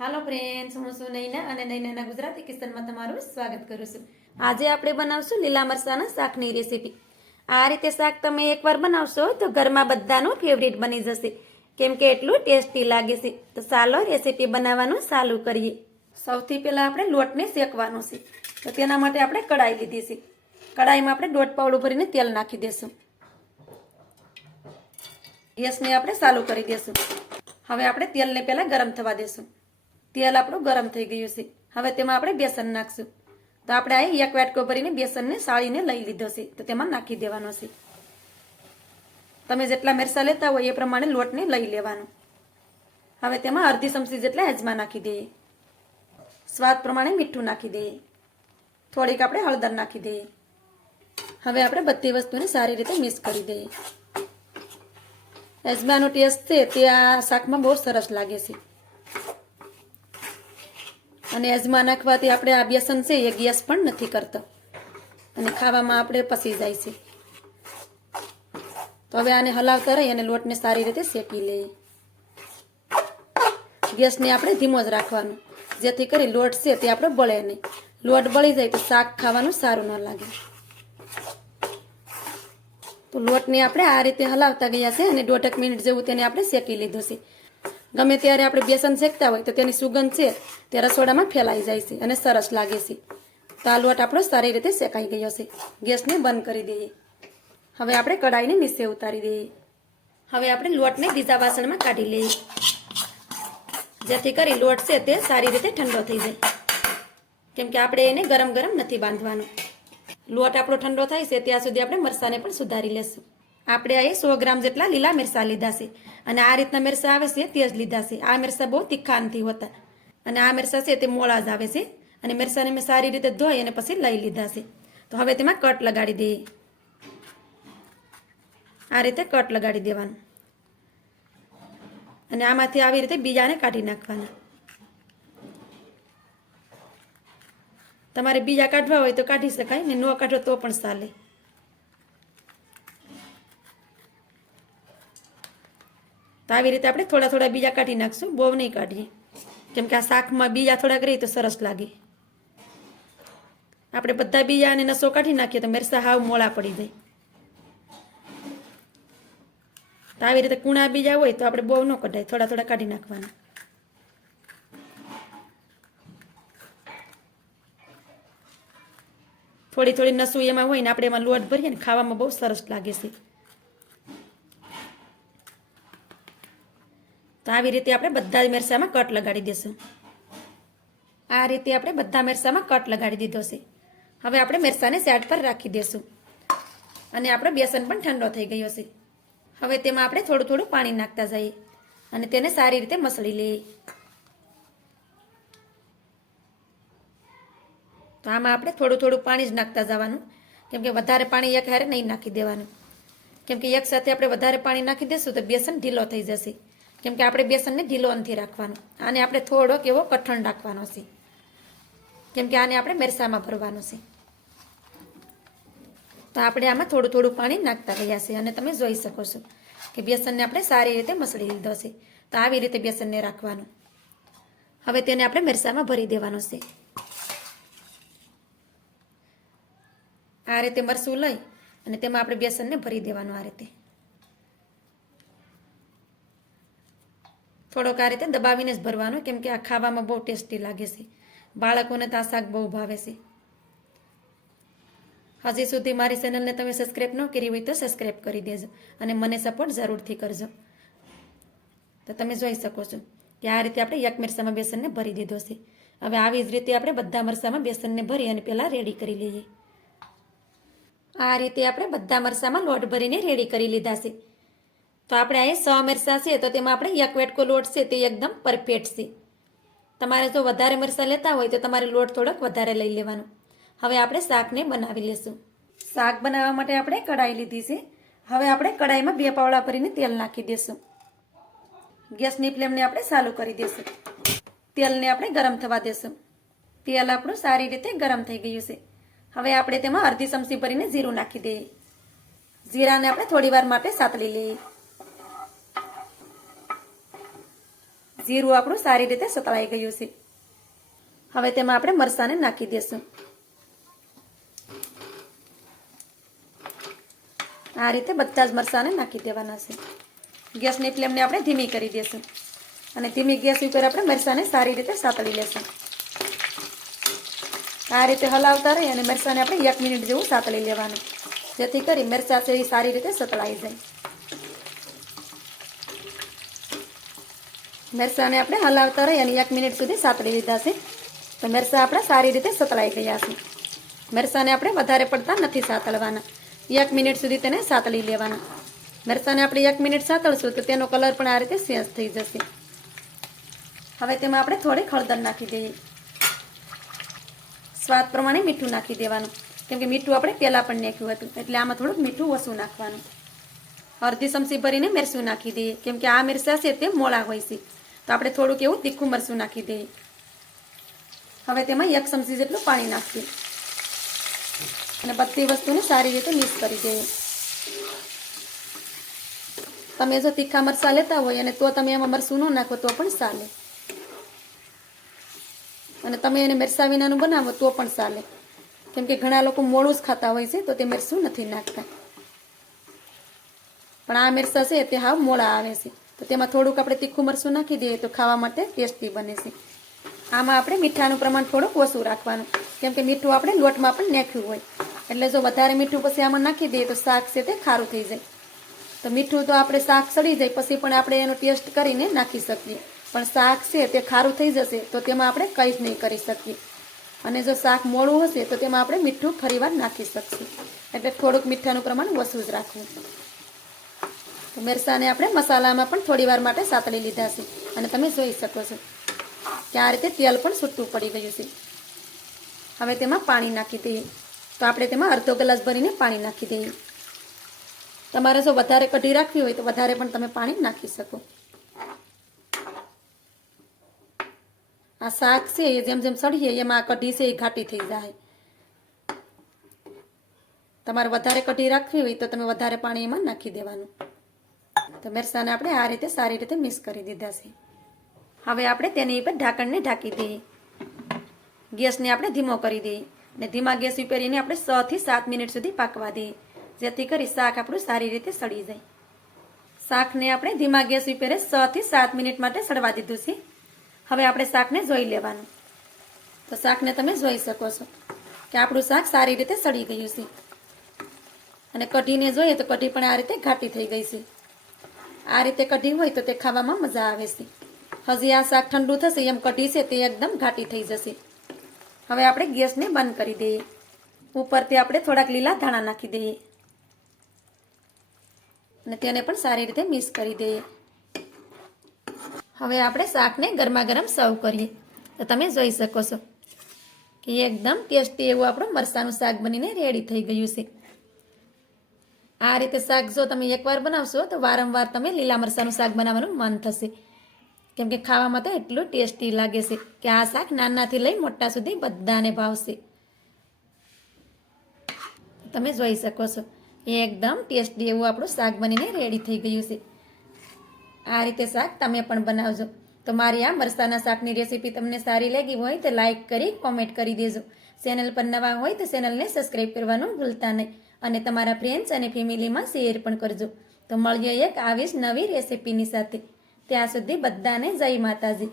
હાલો friends, હું છું નૈના અને નૈનાના ગુજરાતી કિચનમાં તમારું સ્વાગત કરું છું. આજે આપણે બનાવશું લીલા મરચાંના શાકની રેસીપી. આ રીતે શાક તમે એકવાર બનાવશો તો ઘરમાં બધાનું ફેવરિટ બની જશે, કેમ કે એટલું ટેસ્ટી લાગે છે. તો ચાલો રેસીપી બનાવવાનું ચાલુ કરીએ. સૌથી પહેલાં આપણે લોટને શેકવાનો છે. તો તેના માટે આપણે કઢાઈ લીધી છે. કઢાઈમાં આપણે 1.5 પાવડું ભરીને તેલ નાખી દઈશું. ગેસને આપણે ચાલુ કરી દઈશું. હવે આપણે તેલને પહેલાં ગરમ થવા દઈશું. તેલ આપણું ગરમ થઈ ગયું છે. હવે તેમાં આપણે બેસન નાખશું. તો આપણે અહીં 1 વાટકો ભરીને બેસનને સાળીને લઈ લીધો છે. તો તેમાં નાખી દેવાનો છે. તમે જેટલા મરચાં લેતા હોય એ પ્રમાણે લોટને લઈ લેવાનો. હવે તેમાં અડધી ચમચી જેટલા અજમા નાખી દઈએ. સ્વાદ પ્રમાણે મીઠું નાખી દઈએ. થોડીક આપણે હળદર નાખી દઈએ. હવે આપણે બધી વસ્તુને સારી રીતે મિક્સ કરી દઈએ. અજમાનો ટેસ્ટ છે તે આ શાકમાં બહુ સરસ લાગે છે. અને અજમા નાખવાથી આપણે આ બેસન છે એ ગેસ પણ નથી કરતો અને ખાવામાં આપણે પસી જાય છે. તો હવે આને હલાવતા રહી અને લોટને સારી રીતે શેકી લઈએ. ગેસને આપણે ધીમો જ રાખવાનો, જેથી કરી લોટ છે તે આપણે બળે નહીં. લોટ બળી જાય તો શાક ખાવાનું સારું ન લાગે. તો લોટને આપણે આ રીતે હલાવતા ગયા છે અને 1.5 મિનિટ જેવું તેને આપણે શેકી લીધું છે. ગમે ત્યારે આપણે બેસન શેકતા હોય તો તેની સુગંધ છે તે રસોડામાં ફેલાઈ જાય છે અને સરસ લાગે છે. તો આ લોટ આપણો સારી રીતે શેકાઈ ગયો છે. ગેસને બંધ કરી દઈએ. હવે આપણે કઢાઈને નીચે ઉતારી દઈએ. હવે આપણે લોટને બીજા વાસણમાં કાઢી લઈએ, જેથી કરી લોટ છે તે સારી રીતે ઠંડો થઈ જાય, કેમ કે આપણે એને ગરમ ગરમ નથી બાંધવાનો. લોટ આપણો ઠંડો થાય છે ત્યાં સુધી આપણે મરચાંને પણ સુધારી લેશું. આપણે અહીં 100 ગ્રામ જેટલા લીલા મરચાં લીધા છે અને આ રીતના મરચાં આવે છે તે જ લીધા છે. આ મરચાં બહુ તીખા નથી હોતા અને આ મરચાં છે તે મોળા જ આવે છે. અને મરચાંને મેં સારી રીતે ધોઈ અને પછી લઈ લીધા છે. તો હવે તેમાં કટ લગાડી દઈએ. આ રીતે કટ લગાડી દેવાનું અને આમાંથી આવી રીતે બીજાને કાઢી નાખવાના. તમારે બીજા કાઢવા હોય તો કાઢી શકાય ને, ન કાઢો તો પણ ચાલે. તો આવી રીતે આપણે થોડા થોડા બીજા કાઢી નાખશું, બહુ નહીં કાઢીએ, કેમ કે આ શાકમાં બીજા થોડાક રહી તો સરસ લાગે. આપણે બધા બીજા અને નસો કાઢી નાખીએ તો મરચાં હાવ મોળા પડી જાય. તો આવી રીતે કૂણા બીજા હોય તો આપણે બહુ ન કઢાય, થોડા થોડા કાઢી નાખવાના. થોડી થોડી નસું એમાં હોય ને આપણે એમાં લોટ ભરીએ ને ખાવામાં બહુ સરસ લાગે છે. તો આવી રીતે આપણે બધા જ મરચાંમાં કટ લગાડી દઈશું. આ રીતે આપણે બધા મરચાંમાં કટ લગાડી દીધો છે. હવે આપણે મરચાંને સાઈડ પર રાખી દઈશું અને આપણો બેસન પણ ઠંડો થઈ ગયો છે. હવે તેમાં આપણે થોડું થોડું પાણી નાખતા જઈએ અને તેને સારી રીતે મસળી લઈએ. તો આમાં આપણે થોડું થોડું પાણી જ નાખતા જવાનું, કેમ કે વધારે પાણી એક હારે નહીં નાખી દેવાનું, કેમ કે એક સાથે આપણે વધારે પાણી નાખી દઈશું તો બેસન ઢીલો થઈ જશે. કેમ કે આપણે બેસનને ઢીલો નથી રાખવાનો, આને આપણે થોડોક એવો કઠણ રાખવાનો છે, કેમ કે આને આપણે મરચાંમાં ભરવાનો છે. તો આપણે આમાં થોડું થોડું પાણી નાખતા ગયા છે અને તમે જોઈ શકો છો કે બેસનને આપણે સારી રીતે મસળી લીધો છે. તો આવી રીતે બેસનને રાખવાનું. હવે તેને આપણે મરચાંમાં ભરી દેવાનો છે. આ રીતે મરચું લઈ અને તેમાં આપણે બેસનને ભરી દેવાનું. આ રીતે થોડોક આ રીતે દબાવીને જ ભરવાનો, કેમ કે આ ખાવામાં બહુ ટેસ્ટી લાગે છે. બાળકોને તો આ શાક બહુ ભાવે છે. હજી સુધી મારી ચેનલને તમે સબસ્ક્રાઈબ ન કરી હોય તો સબસ્ક્રાઈબ કરી દેજો અને મને સપોર્ટ જરૂરથી કરજો. તો તમે જોઈ શકો છો કે આ રીતે આપણે એક મરચાંમાં બેસનને ભરી દીધો છે. હવે આવી જ રીતે આપણે બધા મરચાંમાં બેસનને ભરી અને પહેલાં રેડી કરી લઈએ. આ રીતે આપણે બધા મરચાંમાં લોટ ભરીને રેડી કરી લીધા છે. તો આપણે અહીં 100 મરચાં છે તો તેમાં આપણે 1 વાટકો લોટ છે તે એકદમ પરફેક્ટ છે. તમારે જો વધારે મરચાં લેતા હોય તો તમારે લોટ થોડોક વધારે લઈ લેવાનો. હવે આપણે શાકને બનાવી લેશું. શાક બનાવવા માટે આપણે કઢાઈ લીધી છે. હવે આપણે કઢાઈમાં 2 પાવડા ભરીને તેલ નાખી દઈશું. ગેસની ફ્લેમને આપણે ચાલુ કરી દઈશું. તેલને આપણે ગરમ થવા દઈશું. તેલ આપણું સારી રીતે ગરમ થઈ ગયું છે. હવે આપણે તેમાં અડધી ચમચી ભરીને જીરું નાખી દઈએ. જીરાને આપણે થોડી વાર માટે સાતળી લઈએ. જીરું આપણું સારી રીતે સતળાઈ ગયું છે. હવે તેમાં આપણે મરચાંને નાખી દઈશું. આ રીતે બધા જ મરચાંને નાખી દેવાના છે. ગેસની ફ્લેમને આપણે ધીમી કરી દઈશું અને ધીમી ગેસ ઉપર આપણે મરચાંને સારી રીતે સાતળી લેશું. આ રીતે હલાવતા રહી અને મરચાંને આપણે 1 મિનિટ જેવું સાતળી લેવાનું, જેથી કરી મરચાં છે એ સારી રીતે સતળાઈ જાય. મરચાંને આપણે હલાવતા રહી અને 1 મિનિટ સુધી સાતળી લીધા છે. તો મરચાં આપણા સારી રીતે સતળાઈ ગયા છે. મરચાંને આપણે વધારે પડતા નથી સાતળવાના, 1 મિનિટ સુધી તેને સાતળી લેવાના. મરચાંને આપણે 1 મિનિટ સાતળશું તો તેનો કલર પણ આ રીતે ચેન્જ થઈ જશે. હવે તેમાં આપણે થોડીક હળદર નાખી દઈએ. સ્વાદ પ્રમાણે મીઠું નાખી દેવાનું, કેમ કે મીઠું આપણે પહેલાં પણ નાખ્યું હતું, એટલે આમાં થોડુંક મીઠું ઓછું નાખવાનું. અડધી ચમચી ભરીને મરચું નાખી દઈએ, કેમ કે આ મરચાં છે તે મોળા હોય છે, તો આપણે થોડુંક એવું તીખું મરચું નાખી દઈએ. હવે તેમાં 1 ચમચી જેટલું પાણી નાખીએ અને બધી વસ્તુને સારી રીતે મિક્સ કરી દઈએ. તમે જો તીખા મરચાં લેતા હોય અને તો તમે એમાં મરચું ન નાખો તો પણ ચાલે, અને તમે એને મરચાં વિનાનું બનાવો તો પણ ચાલે, કેમ કે ઘણા લોકો મોળું જ ખાતા હોય છે તો તે મરચું નથી નાખતા. પણ આ મરચાં છે તે હાવ મોળા આવે છે, તો તેમાં થોડુંક આપણે તીખું મરચું નાખી દઈએ તો ખાવા માટે ટેસ્ટી બને છે. આમાં આપણે મીઠાનું પ્રમાણ થોડુંક ઓછું રાખવાનું, કેમ કે મીઠું આપણે લોટમાં પણ નાખ્યું હોય, એટલે જો વધારે મીઠું પછી આમાં નાખી દઈએ તો શાક છે તે ખારું થઈ જાય. તો મીઠું તો આપણે શાક સડી જાય પછી પણ આપણે એનો ટેસ્ટ કરીને નાખી શકીએ, પણ શાક છે તે ખારું થઈ જશે તો તેમાં આપણે કંઈ જ નહીં કરી શકીએ. અને જો શાક મોળું હશે તો તેમાં આપણે મીઠું ફરીવાર નાખી શકીશું, એટલે થોડુંક મીઠાનું પ્રમાણ ઓછું જ રાખવું. તો મરચાંને આપણે મસાલામાં પણ થોડી વાર માટે સાતળી લીધા છે અને તમે જોઈ શકો છો કે આ રીતે તેલ પણ છૂટું પડી ગયું છે. હવે તેમાં પાણી નાખી દઈએ. તો આપણે તેમાં અડધો ગ્લાસ ભરીને પાણી નાખી દઈએ. તમારે જો વધારે કઢી રાખવી હોય તો વધારે પણ તમે પાણી નાખી શકો. આ શાક છે એ જેમ જેમ સળીએ એમાં આ કઢી છે એ ઘાટી થઈ જાય. તમારે વધારે કઢી રાખવી હોય તો તમે વધારે પાણી એમાં નાખી દેવાનું. તો મરચાંને આપણે આ રીતે સારી રીતે મિક્સ કરી દીધા છે. હવે આપણે તેની ઉપર ઢાંકણને ઢાંકી દઈએ. ગેસને આપણે ધીમો કરી દઈએ અને ધીમા ગેસ ઉપર એને આપણે 6 થી 7 મિનિટ સુધી પાકવા દઈએ, જેથી કરી શાક આપણું સારી રીતે સળી જાય. શાકને આપણે ધીમા ગેસ ઉપર 6 થી 7 મિનિટ માટે સળવા દીધું છે. હવે આપણે શાકને જોઈ લેવાનું. તો શાકને તમે જોઈ શકો છો કે આપણું શાક સારી રીતે સળી ગયું છે. અને કઢીને જોઈએ તો કઢી પણ આ રીતે ઘાટી થઈ ગઈ છે. આ રીતે કઢી હોય તો તે ખાવામાં મજા આવે છે. હજી આ શાક ઠંડુ થશે એમ કઢી છે તે એકદમ ઘાટી થઈ જશે. હવે આપણે ગેસને બંધ કરી દઈએ. ઉપરથી આપણે થોડાક લીલા ધાણા નાખી દઈએ અને તેને પણ સારી રીતે મિક્સ કરી દઈએ. હવે આપણે શાકને ગરમા ગરમ સર્વ કરીએ. તો તમે જોઈ શકો છો કે એકદમ ટેસ્ટી એવું આપણું મરચાંનું શાક બનીને રેડી થઈ ગયું છે. આ રીતે શાક જો તમે એકવાર બનાવશો તો વારંવાર તમે લીલા મરચાંનું શાક બનાવવાનું મન થશે, કેમ કે ખાવામાં તો એટલું ટેસ્ટી લાગે છે કે આ શાક નાનાથી લઈ મોટા સુધી બધાને ભાવશે. તમે જોઈ શકો છો એકદમ ટેસ્ટી એવું આપણું શાક બનીને રેડી થઈ ગયું છે. આ રીતે શાક તમે પણ બનાવજો. તો મારી આ મરચાંના શાકની રેસીપી તમને સારી લાગી હોય તો લાઈક કરી કોમેન્ટ કરી દેજો. ચેનલ પર નવા હોય તો ચેનલને સબસ્ક્રાઈબ કરવાનું ભૂલતા નહીં અને તમારા ફ્રેન્ડ્સ અને ફેમિલીમાં શેર પણ કરજો. તો મળીએ એક આવી જ નવી રેસીપીની સાથે. ત્યાં સુધી બધાને જય માતાજી.